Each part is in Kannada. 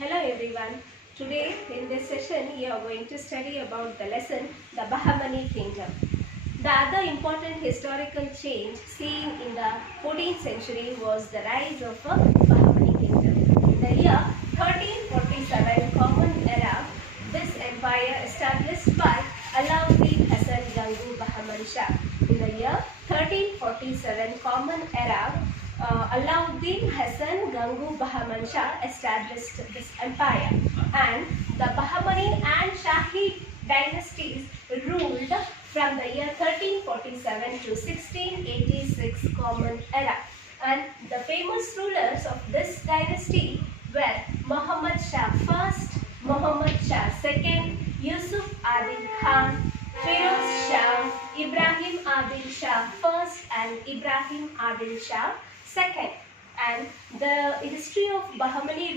Hello everyone. Today in this session we are going to study about the lesson the Bahmani Kingdom. The other important historical change seen in the 14th century was the rise of a Bahmani Kingdom. In the year 1347 Common Era, this empire established by Alauddin Hassan Gangu Bahman Shah. In the year 1347 Common Era, Alauddin Hassan Gangu Bahman Shah established this empire, and the Bahmani and Shahi dynasties ruled from the year 1347 to 1686 Common Era. And the famous rulers of this dynasty were Muhammad Shah I, Muhammad Shah II, Yusuf Adil Khan, Firoz Shah, Ibrahim Adil Shah I, and Ibrahim Adil Shah II. And the history of Bahmani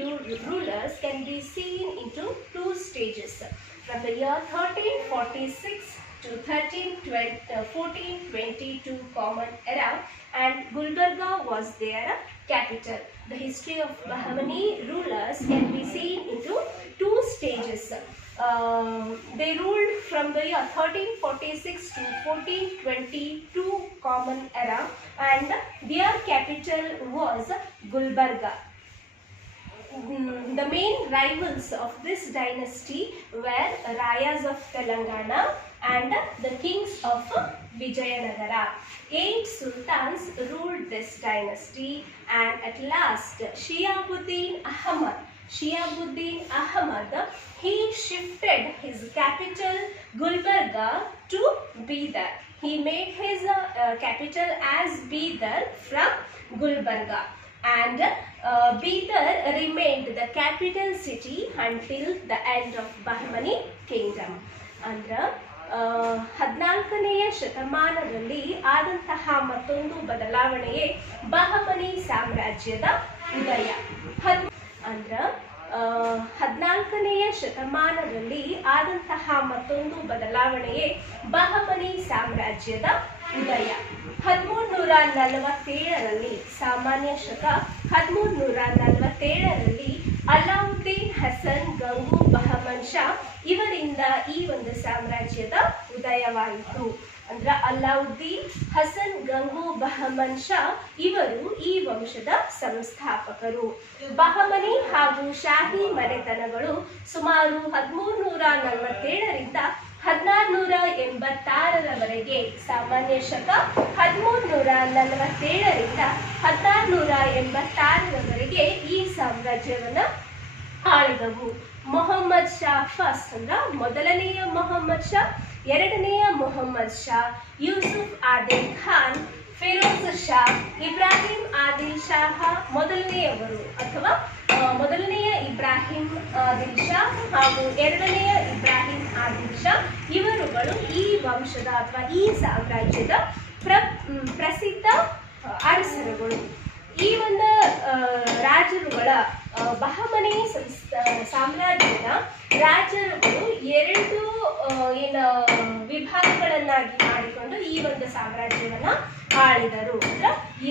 rulers can be seen into two stages. From the year 1346 to 1422 Common Era, and Gulbarga was their capital. The history of Bahmani rulers can be seen into two stages. They ruled from the year 1346 to 1422 Common Era, and their capital was Gulbarga. The main rivals of this dynasty were Rayas of Telangana and the kings of Vijayanagara. 8 sultans ruled this dynasty, and at last Shihabuddin Ahmad, he shifted his capital Gulbarga to Bidar. He made his capital as Bidar from Gulbarga, and Bidar remained the capital city until the end of Bahmani kingdom. Andra 14ನೆಯ ಶತಮಾನದಲ್ಲಿ ಆದಂತಹ ಮತ್ತೊಂದು ಬದಲಾವಣೆಯೇ ಬಹಮನಿ ಸಾಮ್ರಾಜ್ಯದ ಉದಯ. 14ನೆಯ ಶತಮಾನದಲ್ಲಿ ಆದಂತಹ ಮತ್ತೊಂದು ಬದಲಾವಣೆಯೇ ಬಹಮನಿ ಸಾಮ್ರಾಜ್ಯದ ಉದಯ. 1347ರಲ್ಲಿ ಸಾಮಾನ್ಯ ಶಕ 1347ರಲ್ಲಿ ಅಲಾವುದ್ದೀನ್ ಹಸನ್ ಗಂಗು ಬಹಮನ್ ಶಾ ಇವರಿಂದ ಈ ಒಂದು ಸಾಮ್ರಾಜ್ಯದ ಉದಯವಾಯಿತು. ಅಂದ್ರೆ ಅಲಾವುದ್ದೀನ್ ಹಸನ್ ಗಂಗು ಬಹಮನ್ ಶಾ ಇವರು ಈ ವಂಶದ ಸಂಸ್ಥಾಪಕರು. ಬಹಮನಿ ಹಾಗೂ ಶಾಹಿ ಮನೆತನಗಳು ಸುಮಾರು 1347ರಿಂದ 1686ರವರೆಗೆ, ಸಾಮಾನ್ಯ ಶಕ 1347ರಿಂದ 1686ರವರೆಗೆ ಈ ಸಾಮ್ರಾಜ್ಯವನ್ನು ಆಳಿದವು. ಮೊಹಮ್ಮದ್ ಶಾ ಫಸ್ಟ್ ಅಂದ್ರ ಮೊದಲನೆಯ ಮೊಹಮ್ಮದ್ ಶಾ, ಎರಡನೆಯ ಮೊಹಮ್ಮದ್ ಶಾ, ಯೂಸುಫ್ ಆದಿಲ್ ಖಾನ್, ಫಿರೋಜ್ ಶಾ, ಇಬ್ರಾಹಿಂ ಆದಿಲ್ ಶಾಹ ಮೊದಲನೆಯವರು ಅಥವಾ ಮೊದಲನೆಯ ಇಬ್ರಾಹಿಂ ಆದಿಲ್ ಶಾ ಹಾಗೂ ಎರಡನೆಯ ಇಬ್ರಾಹಿಂ ಆದಿಲ್ ಶಾ ಇವರುಗಳು ಈ ವಂಶದ ಅಥವಾ ಈ ಸಾಮ್ರಾಜ್ಯದ ಪ್ರಸಿದ್ಧ ಅರಸರುಗಳು. ಈ ಒಂದು ರಾಜರುಗಳ ಬಹಮನಿ ಸಾಮ್ರಾಜ್ಯದ ರಾಜರುಗಳು ಎರಡು ವಿಭಾಗಗಳನ್ನಾಗಿ ಮಾಡಿಕೊಂಡು ಈ ಒಂದು ಸಾಮ್ರಾಜ್ಯವನ್ನ ಆಳಿದರು.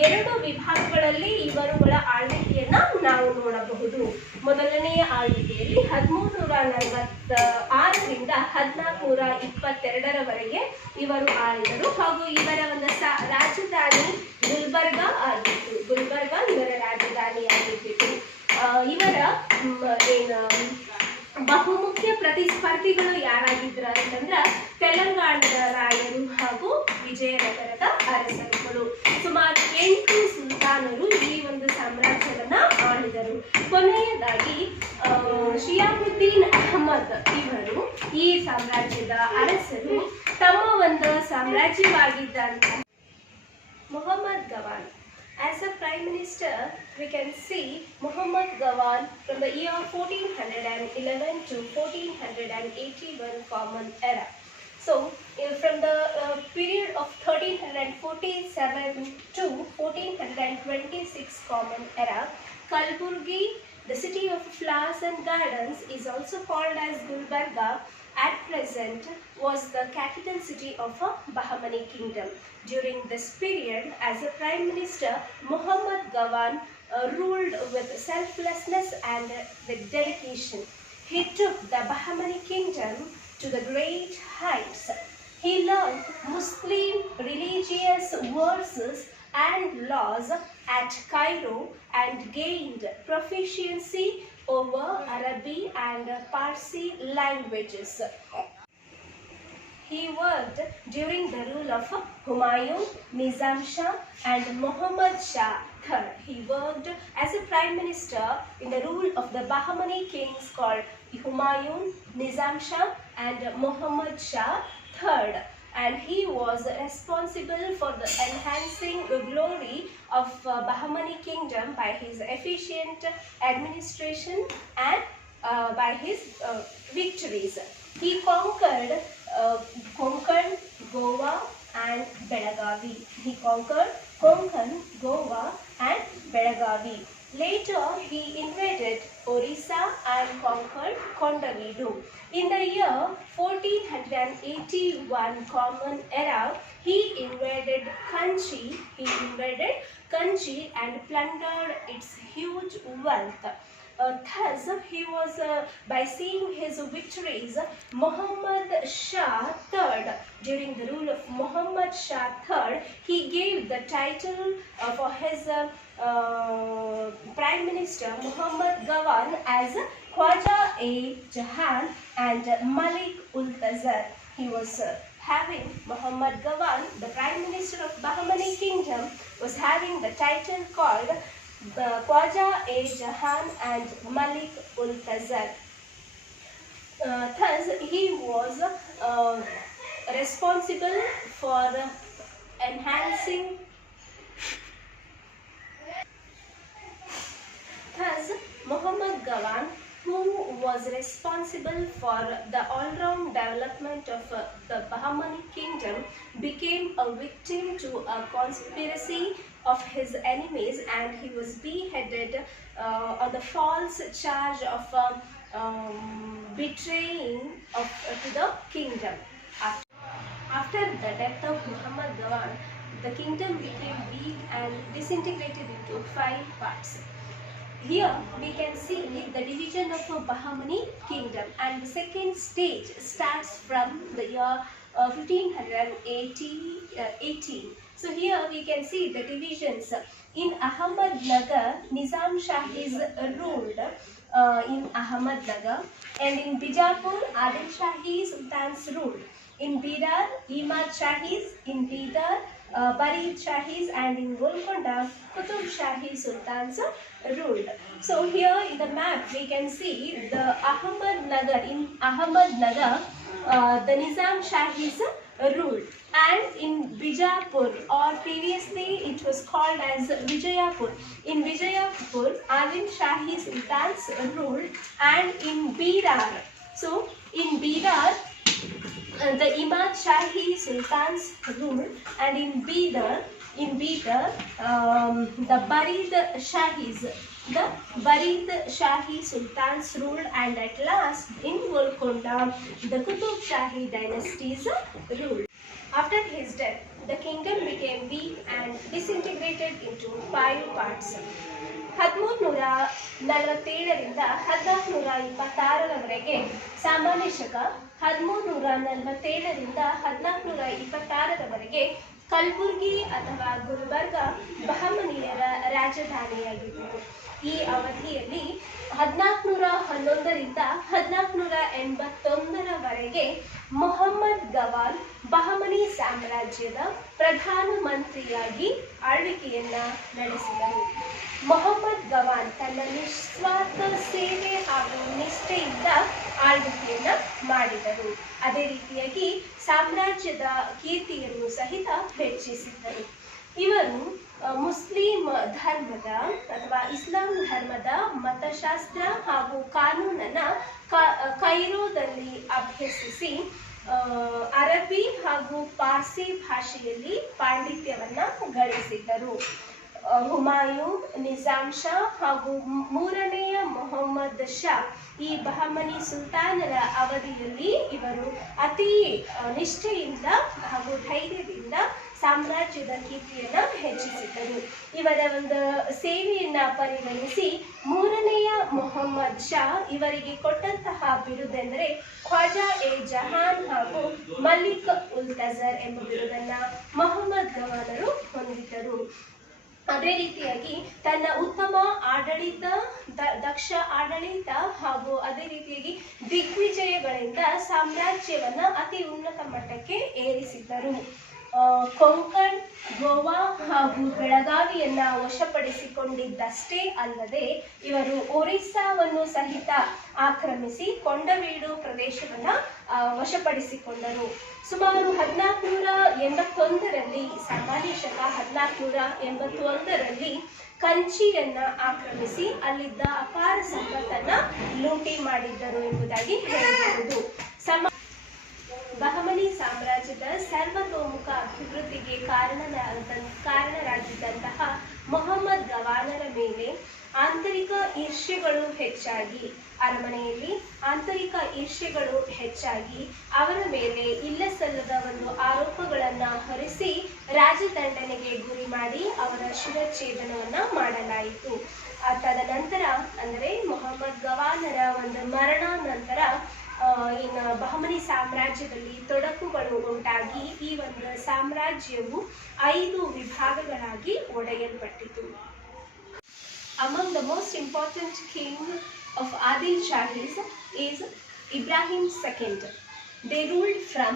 ಎರಡು ವಿಭಾಗಗಳಲ್ಲಿ ಇವರುಗಳ ಆಳ್ವಿಕೆಯನ್ನ ನಾವು ನೋಡಬಹುದು. ಮೊದಲನೆಯ ಆಳ್ವಿಕೆಯಲ್ಲಿ 1346ರಿಂದ 1422ರವರೆಗೆ ಇವರು ಆಳಿದರು ಹಾಗೂ ಇವರ ಒಂದು ರಾಜಧಾನಿ ಗುಲ್ಬರ್ಗಾ ಆಗಿತ್ತು. ಗುಲ್ಬರ್ಗಾ ಇವರ ರಾಜಧಾನಿಯಾಗಿತ್ತು. ಇವರ ಬಹುಮುಖ್ಯ ಪ್ರತಿಸ್ಪರ್ಧಿಗಳು ಯಾರಾಗಿದ್ರು ಅಂತಂದ್ರ ತೆಲಂಗಾಣದ ರಾಯರು ಹಾಗೂ ವಿಜಯನಗರದ ಅರಸರುಗಳು. ಸುಮಾರು 8 ಸುಲ್ತಾನರು ಈ ಒಂದು ಸಾಮ್ರಾಜ್ಯವನ್ನ ಆಳಿದರು. ಕೊನೆಯದಾಗಿ ಶಿಹಾಬುದ್ದೀನ್ ಅಹಮದ್ ಇವರು ಈ ಸಾಮ್ರಾಜ್ಯದ ಅರಸರು ತಮ್ಮ ಒಂದು ಸಾಮ್ರಾಜ್ಯವಾಗಿದ್ದಂತ Muhammad Gawan. As a Prime Minister, we can see Muhammad Gawan from the year 1411 to 1481 Common Era. So, from the period of 1347 to 1426 Common Era, Kalburgi, the city of flowers and gardens, is also called as Gulbarga, at present was the capital city of a Bahmani kingdom. During this period, as a Prime Minister, Muhammad Gawan ruled with selflessness and with dedication. He took the Bahmani kingdom to the great heights. He learned Muslim religious verses and laws at Cairo and gained proficiency over Arabic and Parsi languages. He worked during the rule of Humayun, Nizam Shah and Muhammad Shah III. He worked as a prime minister in the rule of the Bahmani kings called Humayun, Nizam Shah and Muhammad Shah III. And he was responsible for the enhancing the glory of Bahmani kingdom by his efficient administration and by his victories. He conquered Goa and Belagavi. He conquered Konkan, Goa and Belagavi. Later, he invaded Orissa and conquered Kondavidu. In the year 1481 Common Era, he invaded Kanchi. And plundered its huge wealth. Thus, he was, by seeing his victories, Muhammad Shah III, during the rule of Muhammad Shah III, he gave the title for his Prime Minister Muhammad Gawan as Khwaja-e-Jahan and Malik-ul-Tazar. He was having Muhammad Gawan, the Prime Minister of Bahmani Kingdom, was having the title called Khwaja-e-Jahan and Malik-ul-Tazar. Thus, he was responsible for enhancing. Thus, Muhammad Gawan, who was responsible for the all-round development of the Bahmani kingdom, became a victim to a conspiracy of his enemies, and he was beheaded on the false charge of betraying to the kingdom. After the death of Muhammad Gawan, the kingdom became weak and disintegrated into 5 parts. Here we can see the division of Bahmani kingdom, and the second stage starts from the year 1518. So here we can see the divisions. In Ahmadnagar, Nizam Shahis ruled in Ahmadnagar, and in Bijapur, Adil Shahi Sultans ruled. In Bidar, Imad Shahis, in Bidar, Barid Shahis, and in Golconda, Qutub Shahi Sultans ruled. So here in the map we can see the Ahmadnagar. In Ahmadnagar, the Nizam Shahis ruled, and in Bijapur, or previously it was called as Vijayapur. In Vijayapur, Adil Shahi Sultans ruled, and in Bidar, so in Bidar, the Imad Shahi Sultans ruled, and in Bidar, the Barid Shahi Sultans ruled, and at last in Golconda, the Qutub Shahi dynasties ruled. After his death, the kingdom became weak and disintegrated into 5 parts. 1347ರಿಂದ 1426ರವರೆಗೆ ಸಾಮಾನ್ಯ ಶಕ, 1347ರಿಂದ 1426ರವರೆಗೆ ಕಲಬುರ್ಗಿ ಅಥವಾ ಗುಲ್ಬರ್ಗ ಬಹಮನಿಯರ ರಾಜಧಾನಿಯಾಗಿತ್ತು. ಈ ಅವಧಿಯಲ್ಲಿ 1411ರಿಂದ 1481ರವರೆಗೆ ಮೊಹಮ್ಮದ್ ಗವಾನ್ ಬಹಮನಿ ಸಾಮ್ರಾಜ್ಯದ ಪ್ರಧಾನ ಮಂತ್ರಿಯಾಗಿ ಆಳ್ವಿಕೆಯನ್ನ ನಡೆಸಿದರು. ಮೊಹಮ್ಮದ್ ಗವಾನ್ ತನ್ನ ನಿಸ್ವಾರ್ಥ ಸೇವೆ ಹಾಗೂ ನಿಷ್ಠೆಯಿಂದ ಆಳ್ವಿಕೆಯನ್ನ ಮಾಡಿದರು. ಅದೇ ರೀತಿಯಾಗಿ ಸಾಮ್ರಾಜ್ಯದ ಕೀರ್ತಿಯನ್ನು ಸಹಿತ ಹೆಚ್ಚಿಸಿದ್ದರು. ಇವರು ಮುಸ್ಲಿಂ ಧರ್ಮದ ಅಥವಾ ಇಸ್ಲಾಂ ಧರ್ಮದ ಮತಶಾಸ್ತ್ರ ಹಾಗೂ ಕಾನೂನನ್ನ ಕೈರೋದಲ್ಲಿ ಅಭ್ಯಸಿಸಿ ಅರಬ್ಬಿ ಹಾಗೂ ಪಾರ್ಸಿ ಭಾಷೆಯಲ್ಲಿ ಪಾಂಡಿತ್ಯವನ್ನ ಗಳಿಸಿದ್ದರು. ಹುಮಾಯೂನ್, ನಿಜಾಮ್ ಶಾ ಹಾಗೂ ಮೂರನೆಯ ಮೊಹಮ್ಮದ್ ಶಾ ಈ ಬಹಮನಿ ಸುಲ್ತಾನರ ಅವಧಿಯಲ್ಲಿ ಇವರು ಅತಿ ನಿಷ್ಠೆಯಿಂದ ಹಾಗೂ ಧೈರ್ಯದಿಂದ ಸಾಮ್ರಾಜ್ಯದ ಕೀರ್ತಿಯನ್ನ ಹೆಚ್ಚಿಸಿದರು. ಇವರ ಒಂದು ಸೇವೆಯನ್ನ ಪರಿಗಣಿಸಿ ಮೂರನೆಯ ಮೊಹಮ್ಮದ್ ಶಾ ಇವರಿಗೆ ಕೊಟ್ಟಂತಹ ಬಿರುದೆಂದರೆ ಖ್ವಾಜಾ ಎ ಜಹಾನ್ ಹಾಗೂ ಮಲಿಕ್ ಉಲ್ ತಜರ್ ಎಂಬ ಬಿರುದನ್ನ ಮೊಹಮ್ಮದ್ ಗವಾನರು ಹೊಂದಿದ್ದರು. ಅದೇ ರೀತಿಯಾಗಿ ತನ್ನ ಉತ್ತಮ ಆಡಳಿತ, ದಕ್ಷ ಆಡಳಿತ ಹಾಗೂ ಅದೇ ರೀತಿಯಾಗಿ ದಿಗ್ವಿಜಯಗಳಿಂದ ಸಾಮ್ರಾಜ್ಯವನ್ನ ಅತಿ ಉನ್ನತ ಮಟ್ಟಕ್ಕೆ ಏರಿಸಿದ್ದರು. ಕೊಂಕಣ್, ಗೋವಾ ಹಾಗೂ ಬೆಳಗಾವಿಯನ್ನ ವಶಪಡಿಸಿಕೊಂಡಿದ್ದಷ್ಟೇ ಅಲ್ಲದೆ ಇವರು ಒರಿಸ್ಸಾವನ್ನು ಸಹಿತ ಆಕ್ರಮಿಸಿ ಕೊಂಡವೀಡು ಪ್ರದೇಶವನ್ನ ವಶಪಡಿಸಿಕೊಂಡರು. ಸುಮಾರು 1481ರಲ್ಲಿ ಸಾಮಾನ್ಯ ಶಕ 1481ರಲ್ಲಿ ಕಂಚಿಯನ್ನ ಆಕ್ರಮಿಸಿ ಅಲ್ಲಿದ್ದ ಅಪಾರ ಸಂಪತ್ತನ್ನ ಲೂಟಿ ಮಾಡಿದ್ದರು ಎಂಬುದಾಗಿ ಹೇಳಬಹುದು. ಬಹಮನಿ ಸಾಮ್ರಾಜ್ಯದ ಸರ್ವತೋಮುಖ ಅಭಿವೃದ್ಧಿಗೆ ಕಾರಣರಾಗಿದ್ದಂತಹ ಮೊಹಮ್ಮದ್ ಗವಾನರ ಮೇಲೆ ಆಂತರಿಕ ಈರ್ಷ್ಯೆಗಳು ಹೆಚ್ಚಾಗಿ ಅರಮನೆಯಲ್ಲಿ ಆಂತರಿಕ ಈರ್ಷ್ಯೆಗಳು ಹೆಚ್ಚಾಗಿ ಅವರ ಮೇಲೆ ಇಲ್ಲಸಲ್ಲದ ಒಂದು ಆರೋಪಗಳನ್ನ ಹೊರಿಸಿ ರಾಜದಂಡನೆಗೆ ಗುರಿ ಮಾಡಿ ಅವರ ಶಿರಚ್ಛೇದನವನ್ನ ಮಾಡಲಾಯಿತು. ತದನಂತರ ಅಂದರೆ ಮೊಹಮ್ಮದ್ ಗವಾನರ ಒಂದು ಮರಣ ನಂತರ ಇನ್ನು ಬಹಮನಿ ಸಾಮ್ರಾಜ್ಯದಲ್ಲಿ ತೊಡಕುಗಳು ಉಂಟಾಗಿ ಈ ಒಂದು ಸಾಮ್ರಾಜ್ಯವು 5 ವಿಭಾಗಗಳಾಗಿ ಒಡೆಯಲ್ಪಟ್ಟಿತು. Among the most important king of Adil Shahis is Ibrahim II. They ruled from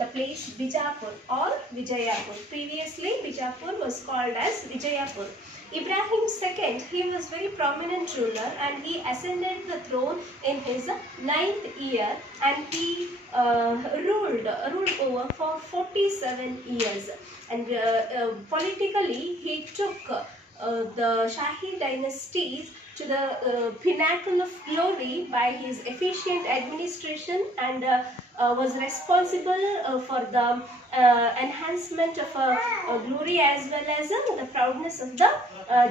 the place Bijapur or Vijayapur. Previously, Bijapur was called as Vijayapur. Ibrahim II, he was very prominent ruler and he ascended the throne in his 9th year and he ruled over for 47 years. And politically, he took the Shahi dynasties to the pinnacle of glory by his efficient administration and was responsible for the enhancement of glory as well as the proudness of the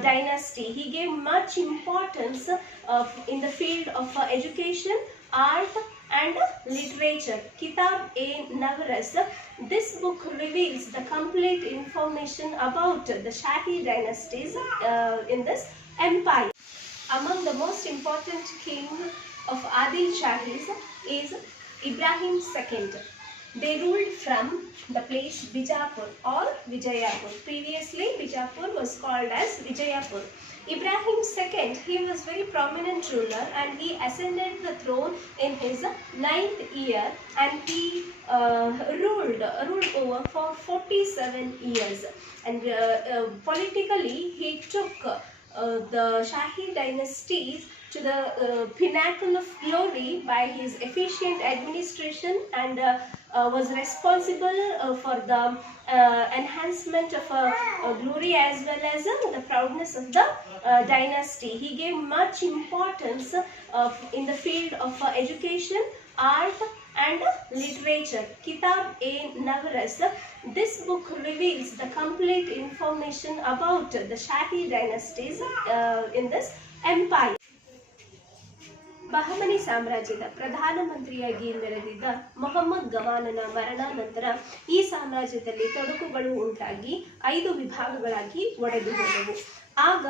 dynasty. He gave much importance in the field of education, art and literature. Kitab-e-Navaras, this book reveals the complete information about the Shahi dynasties in this empire. Among the most important king of Adil Shahis is Ibrahim II. They ruled from the place Bijapur or Vijayapur. Previously, Bijapur was called as Vijayapur. Ibrahim II, he was very prominent ruler and he ascended the throne in his 9th year and he ruled over for 47 years. And politically, he took the Shahi dynasties to the pinnacle of glory by his efficient administration and was responsible for the enhancement of glory as well as the proudness of the dynasty. He gave much importance in the field of education, art and literature. Kitab-e-Navaras, this book reveals the complete information about the Shahi dynasties in this empire. Bahmani ಸಾಮ್ರಾಜ್ಯದ ಪ್ರಧಾನಮಂತ್ರಿಯಾಗಿ ಮೆರೆದಿದ್ದ ಮೊಹಮ್ಮದ್ ಗವಾನನ ಮರಣ ನಂತರ ಈ ಸಾಮ್ರಾಜ್ಯದಲ್ಲಿ ತೊಡಕುಗಳು ಉಂಟಾಗಿ 5 ವಿಭಾಗಗಳಾಗಿ ಒಡೆದು ಹೋದವು. ಆಗ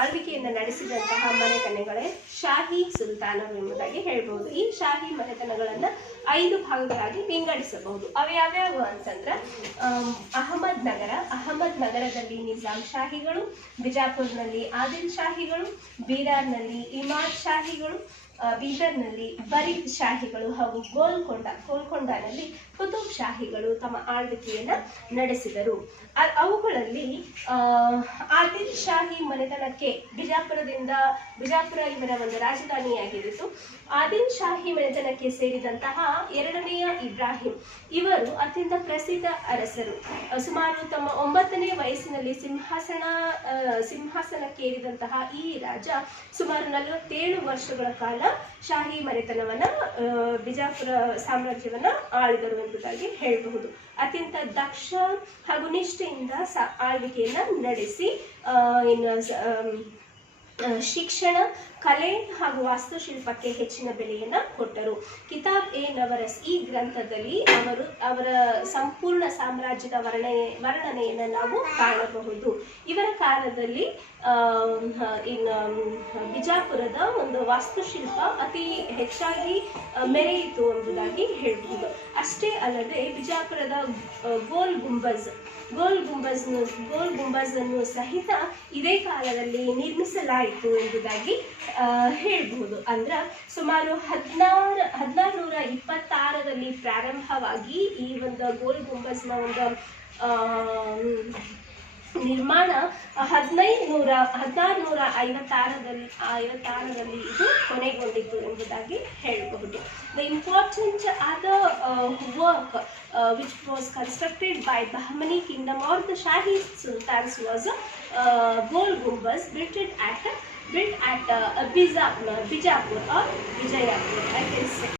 ಆಳ್ವಿಕೆಯನ್ನು ನಡೆಸಿದಂತಹ ಮನೆತನಗಳೇ ಶಾಹಿ ಸುಲ್ತಾನರು ಎಂಬುದಾಗಿ ಹೇಳ್ಬಹುದು. ಈ ಶಾಹಿ ಮನೆತನಗಳನ್ನು 5 ಭಾಗಗಳಾಗಿ ವಿಂಗಡಿಸಬಹುದು. ಅವು ಯಾವ್ಯಾವು ಅಂತಂದ್ರೆ ಅಹಮದ್ ನಗರದಲ್ಲಿ ನಿಜಾಮ್ ಶಾಹಿಗಳು, ಬಿಜಾಪುರ್ನಲ್ಲಿ ಆದಿಲ್ ಶಾಹಿಗಳು, ಬೀದರ್ನಲ್ಲಿ ಇಮಾದ್ ಶಾಹಿಗಳು, ಬೀದರ್ನಲ್ಲಿ ಬರೀದ್ ಶಾಹಿಗಳು ಹಾಗೂ ಗೋಲ್ಕೊಂಡನಲ್ಲಿ ಕುತುಬ್ ಶಾಹಿಗಳು ತಮ್ಮ ಆಳ್ವಿಕೆಯನ್ನ ನಡೆಸಿದರು. ಅವುಗಳಲ್ಲಿ ಆದಿಲ್ ಶಾಹಿ ಮನೆತನಕ್ಕೆ ಬಿಜಾಪುರ ಇವರ ಒಂದು ರಾಜಧಾನಿಯಾಗಿತ್ತು. ಆದಿಲ್ ಶಾಹಿ ಮನೆತನಕ್ಕೆ ಸೇರಿದಂತಹ 2ನೆಯ ಇಬ್ರಾಹಿಂ ಇವರು ಅತ್ಯಂತ ಪ್ರಸಿದ್ಧ ಅರಸರು. ಸುಮಾರು ತಮ್ಮ 9ನೇ ವಯಸ್ಸಿನಲ್ಲಿ ಸಿಂಹಾಸನಕ್ಕೇರಿದಂತಹ ಈ ರಾಜ ಸುಮಾರು 47 ವರ್ಷಗಳ ಕಾಲ ಶಾಹಿ ಮನೆತನವನ್ನ ಬಿಜಾಪುರ ಸಾಮ್ರಾಜ್ಯವನ್ನ ಆಳಿದರು ಎಂಬುದಾಗಿ ಹೇಳಬಹುದು. ಅತ್ಯಂತ ದಕ್ಷ ಹಾಗೂ ನಿಷ್ಠೆಯಿಂದ ಆಳ್ವಿಕೆಯನ್ನ ನಡೆಸಿ ಶಿಕ್ಷಣ ಕಲೆ ಹಾಗೂ ವಾಸ್ತುಶಿಲ್ಪಕ್ಕೆ ಹೆಚ್ಚಿನ ಬೆಲೆಯನ್ನು ಕೊಟ್ಟರು. ಕಿತಾಬ್ ಎ ನವರಸ್ ಈ ಗ್ರಂಥದಲ್ಲಿ ಅವರ ಸಂಪೂರ್ಣ ಸಾಮ್ರಾಜ್ಯದ ವರ್ಣನೆಯನ್ನು ನಾವು ಕಾಣಬಹುದು. ಇವರ ಕಾಲದಲ್ಲಿ ಇನ್ನು ಬಿಜಾಪುರದ ಒಂದು ವಾಸ್ತುಶಿಲ್ಪ ಅತಿ ಹೆಚ್ಚಾಗಿ ಮೆರೆಯಿತು ಎಂಬುದಾಗಿ ಹೇಳಬಹುದು. ಅಷ್ಟೇ ಅಲ್ಲದೆ ಬಿಜಾಪುರದ ಗೋಲ್ ಗುಂಬಜ್ ಅನ್ನು ಸಹಿತ ಇದೇ ಕಾಲದಲ್ಲಿ ನಿರ್ಮಿಸಲಾಯಿತು ಎಂಬುದಾಗಿ ಹೇಳಬಹುದು. ಅಂದ್ರೆ ಸುಮಾರು 1626ರಲ್ಲಿ ಪ್ರಾರಂಭವಾಗಿ ಈ ಒಂದು ಗೋಲ್ ಗುಂಬಜ್ನ ಒಂದು ನಿರ್ಮಾಣ 1656ರಲ್ಲಿ ಇದು ಕೊನೆಗೊಂಡಿತು ಎಂಬುದಾಗಿ ಹೇಳಬಹುದು. The important other work which was constructed by Bahmani kingdom or the Shahi sultans was Gol Gumbaz built at Bijapur or Vijayapur, I can say.